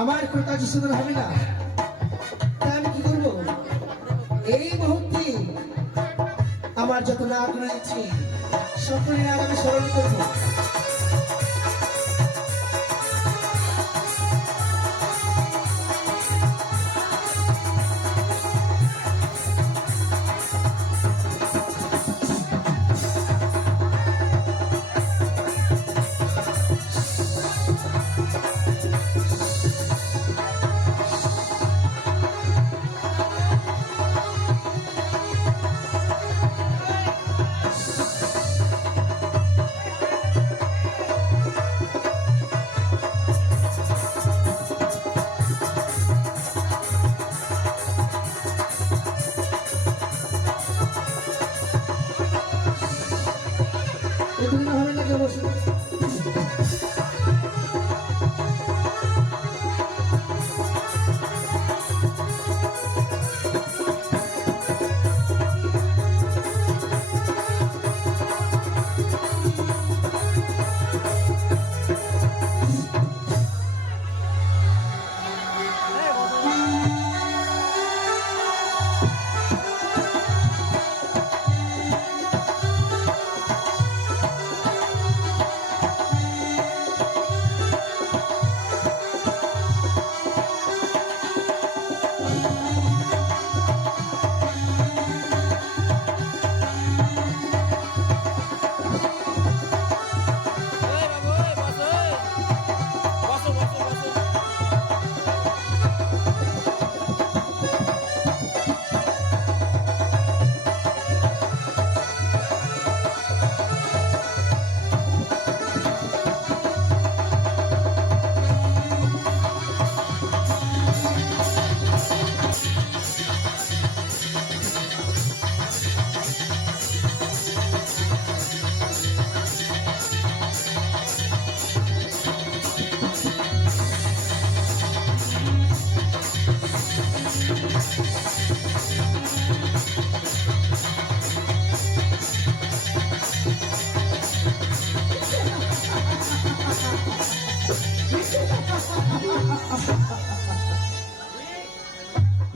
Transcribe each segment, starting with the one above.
আমার কোনো কাজ সুন্দর হবে না। আমি কি করবো? এই মুহূর্তে আমার যত রাগ রয়েছে সকলের রাগ আমি স্মরণ করবো।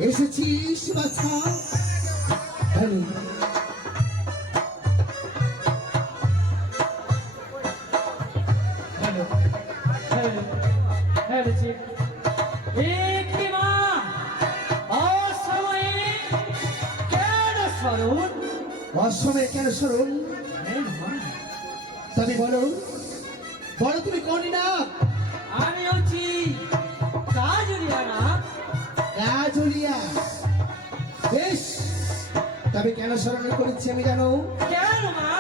এসেছিস বাছা? Hello hello hello hello chief. অসময়ে কেন স্মরণ? তবে বলো বলো তুমি কোন না? আমি হচ্ছি কাজুরিয়া না। কাজুরিয়া? বেশ, তবে কেন স্মরণ করেছি আমি জানো? কেন মা?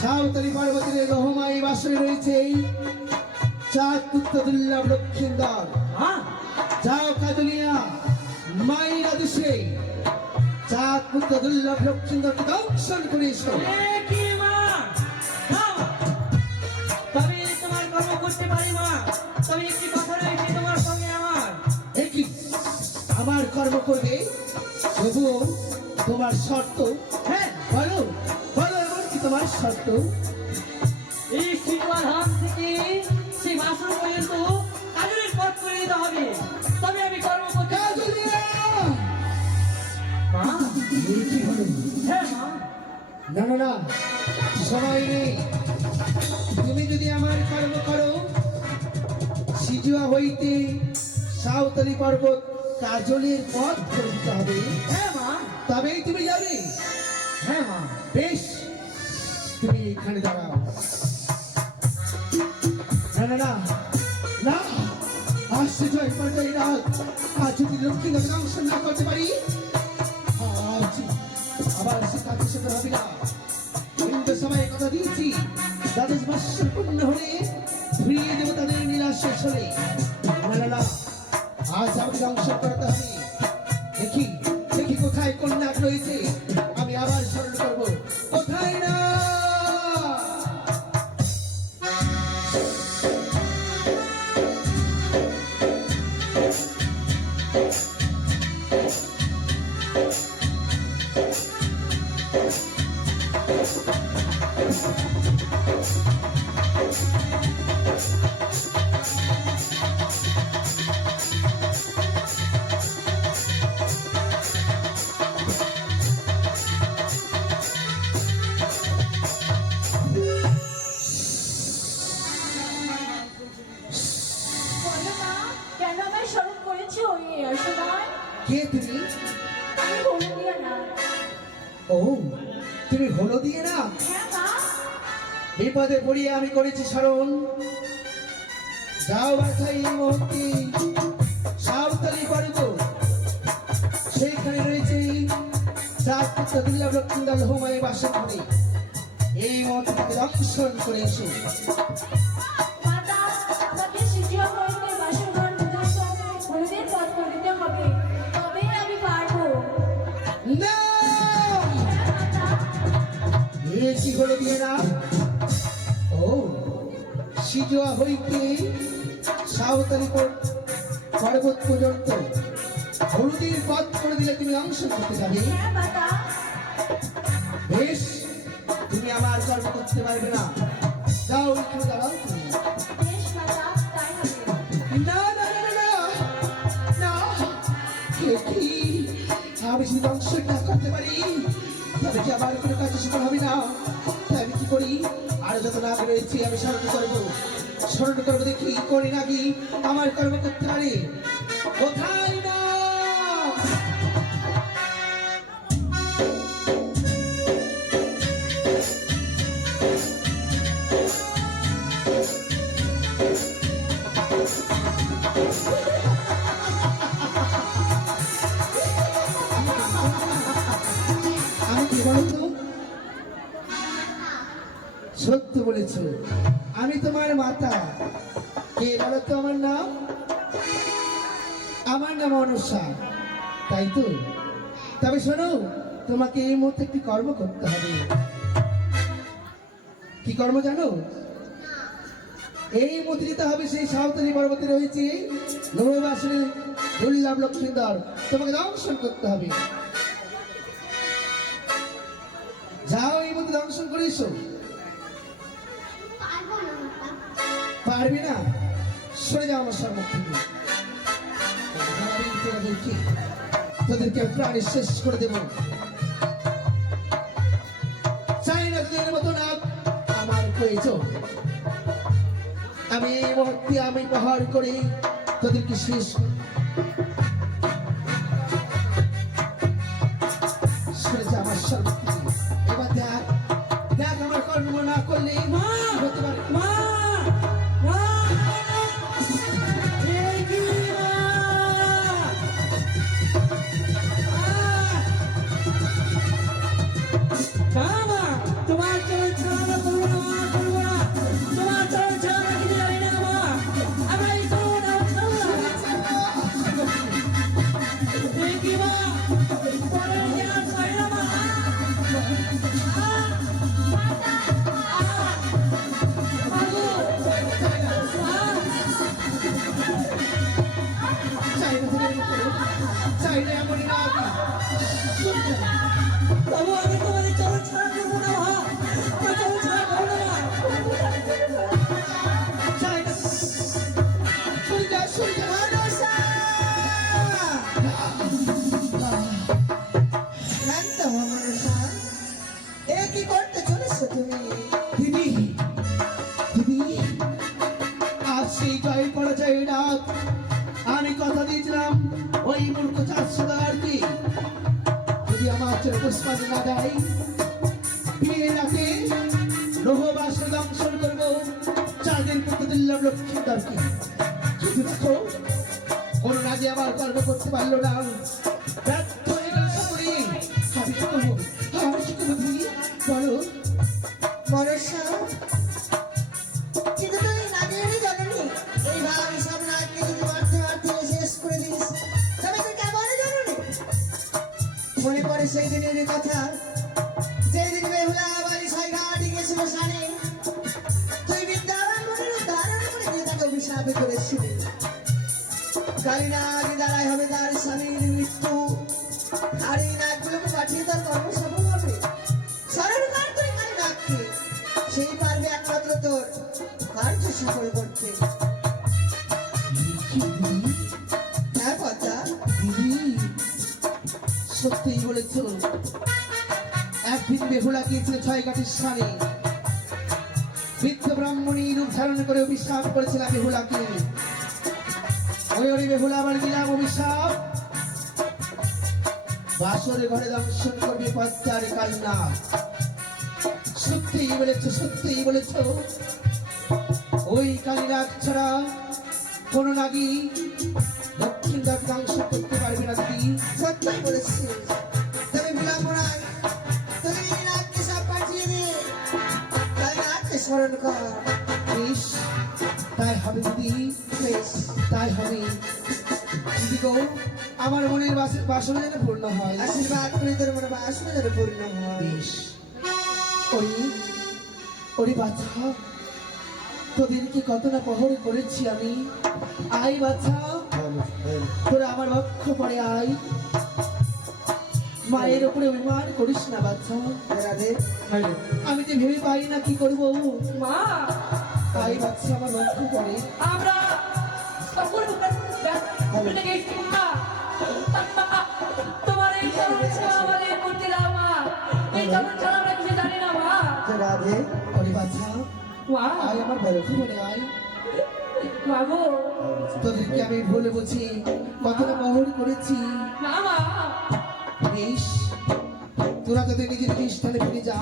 সাঁওতালি পর্বতের রহমাই বাসনে রয়েছে চাঁদ পুত্র দুর্লভ লক্ষ্মীন্দর। যাও কাজুরিয়া, মায়ের আদেশে চাঁদ পুত্র দুর্লভ লক্ষ্মীন্দরকে দর্শন করে এসো। তবে তোমার কর্ম করতে পারি মা। তবে একটি কথা রয়েছে তোমার সঙ্গে আমার। একই আমার কর্ম করবে, তবুও তোমার শর্ত? হ্যাঁ বলো বলো, এমন কি তোমার শর্ত? এই শিকবার ধাম থেকে সেই বাসন পর্যন্ত কাজুরির পথ করে দিতে হবে, তবে আমি কর্ম করতে। মা এই কি হলো? হ্যাঁ মা। না না না, সময় নেই। তুমি যদি আমার কর্ম করো, সিজুয়া হইতে সাঁওতালি পর্বত কাজলের পথ করতে হবে, হ্যাঁ মা। তবেই তুমি যাবে। হ্যাঁ মা। বেশ, তুমি এখানে দাঁড়াও। না না না না, আসছে জয় পর্যায় রাত। আজ যদি লক্ষ্মী নগর দংশন না করতে পারি, আজ আবার সে কাজের সাথে হবে না। কিন্তু সময় কথা দিয়েছি, তাদের বৎসর পূর্ণ হলে ফিরিয়ে দেবো তাদের নিরাশ হলে। না না না, আজ আমাকে দংশন করতে হবে। দেখি দেখি কোথায় কোন নাক রয়েছে, আমি আবার স্মরণ করবো। কোথায় না বলো মা, কেন আমায় স্মরণ করেছো এই অসময়? কে তুমি? আমি বলে দিও না। ও, তুমি হলো দিয়ে না? হ্যাঁ মা। বিপদে পড়িয়ে আমি করেছি স্মরণ। যাও বাছাই এই মুহূর্তে সাঁওতালি পর্ব, সেইখানে রয়েছে রাজপুত্র দুর্লভ লক্ষ্মীন্দর হুমায় বাসন করে। এই মুহূর্তে তাকে দংশন করে এসো। মাতা, আমাকে সিজিয়া হইতে বাসরঘর পর্যন্ত হলুদের পথ করে দিতে হবে, তবেই আমি পারবো। না, হ্যাঁ মাতা। এ কি হলো দিয়ে না? ও, সিজুয়া হইতে সাঁওতালি পর্বত পর্যন্ত হলুদের পথ করে দিলে তুমি অংশ করতে যাবে। হ্যাঁ মাতা। বেশ, তুমি আমার কর্ম করতে পারবে না। যাও, এখানে দাঁড়াও তুমি। বেশ মাতা, তাই হবে। না না না না না, কে কি? আমি যদি দংশন না করতে পারি, তবে কি আমার কোনো কাজ সেটা হবে না? তাই আমি কি করি? আরো যত নাগ রয়েছে আমি স্মরণ করবো। স্মরণ করবো, দেখি করি নাকি আমার কর্ম করতে পারি। কোথায় না আমি কি বলতো? সত্য বলেছ, আমি তোমার মাতা। কে বলতো আমার নাম? আমার নাম অনুষা, তাই তো? তবে শোনো, তোমাকে এই মুহূর্তে একটি কর্ম করতে হবে। কি কর্ম জানো? এই মুহূর্তে যেতে হবে সেই সাঁওতালি পর্বতে রয়েছে নববাসনের দুর্লভ লক্ষ্মীন্দর, তোমাকে দংশন করতে হবে। যাও, এই মধ্যে দংশন করে এসো। পারবি না? সরে যাও আমার সম্মুখ থেকে। তোদেরকে প্রাণী শেষ করে দেব। চাই না তোদের মতো না আমার প্রয়োজন। আমি এই মুহূর্তে আমি প্রহার করে তোদেরকে শেষ সরে যা আমার সম্মুখ থেকে। এবার দেখ দেখ আমার কর্ম না করলে মা! হতে পারে। মা! মা! এ কি মা? মা, মা, তোমার চরণ ছাড়া করবো না, মা, করবো না। তোমার চরণ ছাড়া কিছু জানি না, মা। আমরা এই করবো না, করবো না। যেন পুষ্পাঞ্জলি না দেয়, বিয়ের রাতে লোহবাস দংশন করবো, চাঁদের পুত্র দিল্লাম লক্ষ্মীদারকে। কিন্তু দেখো কোনো নাগে আবার গর্ব করতে পারলো না, ব্যর্থ হয়ে গেল সকলে। আমি কি করবো, আমি কি করবো তুমি বলো? মনসা, কিন্তু তুই নাগিনী জননী, এইভাবে সব নাগকে যদি মারতে মারতে শেষ করে দিস, তবে তুই কেমন জননী? মনে পড়ে সেই দিনের কথা, যেদিন বেহুলা বাড়ি ছয়ঘাটি গেছিল সানে, তুই বিদ্যাবান মনের ধারণ করে দিয়ে তাকে অভিশাপ করেছিলি। কালী নাগ দ্বারাই হবে তার স্বামীর মৃত্যু, আর এই নাগগুলোকে পাঠিয়ে তার কর্ম সফল হবে। স্মরণ কর তুই কালী নাগকে, সেই পারবে একমাত্র তোর কার্য সফল করতে। কি দিদি? হ্যাঁ কথা, দিদি সত্যিই বলেছ। একদিন বেহুলা গিয়েছিল ছয়ঘাটির স্থানে, বৃদ্ধ ব্রাহ্মণী রূপ ধারণ করে অভিশাপ করেছিলাম বেহুলাকে। ওই বেহুলা আবার দিলাম অভিশাপ, বাসর ঘরে দংশন করবে পদ্মার কান্না। সত্যিই বলেছ, সত্যিই বলেছ। ওই কালীনাগ ছাড়া কোন নাগী দক্ষিণ দ্বার দংশন করতে পারবে না দিদি। সত্যই বলেছিস। তবে বিলম্ব নয়, তুই এই নাগকে সব পাঠিয়ে দে, কালী নাগকে স্মরণ কর। বেশ, তাই হবে দিদি, বেশ, তাই হবে। দিদি গো, আমার মনের বাসনা যেন পূর্ণ হয়। আশীর্বাদ করে তোর মনে বাসনা যেন পূর্ণ হয়। বেশ। ওরে ওরে বাছা, তোদেরকে কত না প্রহর করেছি আমি। আয় বাছা, তোরা আমার লক্ষ পরে আয়। মায়ের উপরে অভিমান করিস না বাছা। রাধে, আমি যে ভেবে পাই না কি করবো। মা আয় বাচ্চা, আমার লক্ষ পরে। আমরা তখন ব্যস্ত গেছি মা। তোমার এই চরণ সেবা আমাদের করতে দাও মা। এই চরণ ছাড়া আমরা কিছু জানি না মা। রাধে, ওরে বাছা, মা আয় আমার লক্ষ পরে আয়। মা গো, তোদেরকে আমি ভুলে বুঝি কত না প্রহর করেছি। না মা, বেশ, তোরা তোদের নিজের নিজ স্থানে ফিরে যা।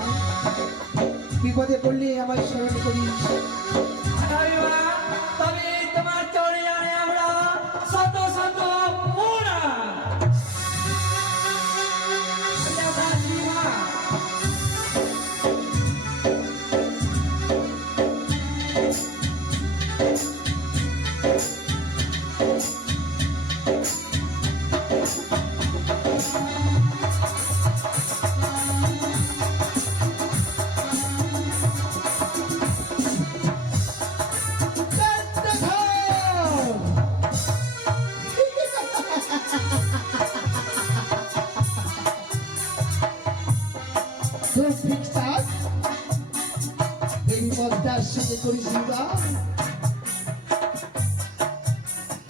বিপদে পড়লে আমায় স্মরণ করিস। আরে মা, তবে তোমার চরণে জানে আমরা শত শত প্রণাম। এটা প্রাচী মা। এই পদ্মার সাথে করিস না,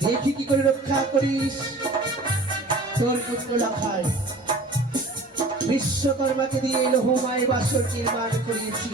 দেখি কি করে রক্ষা করিস তোর পুত্র লাখায়। বিশ্বকর্মাকে দিয়ে লোহমায় বাসর নির্মাণ করিয়েছি।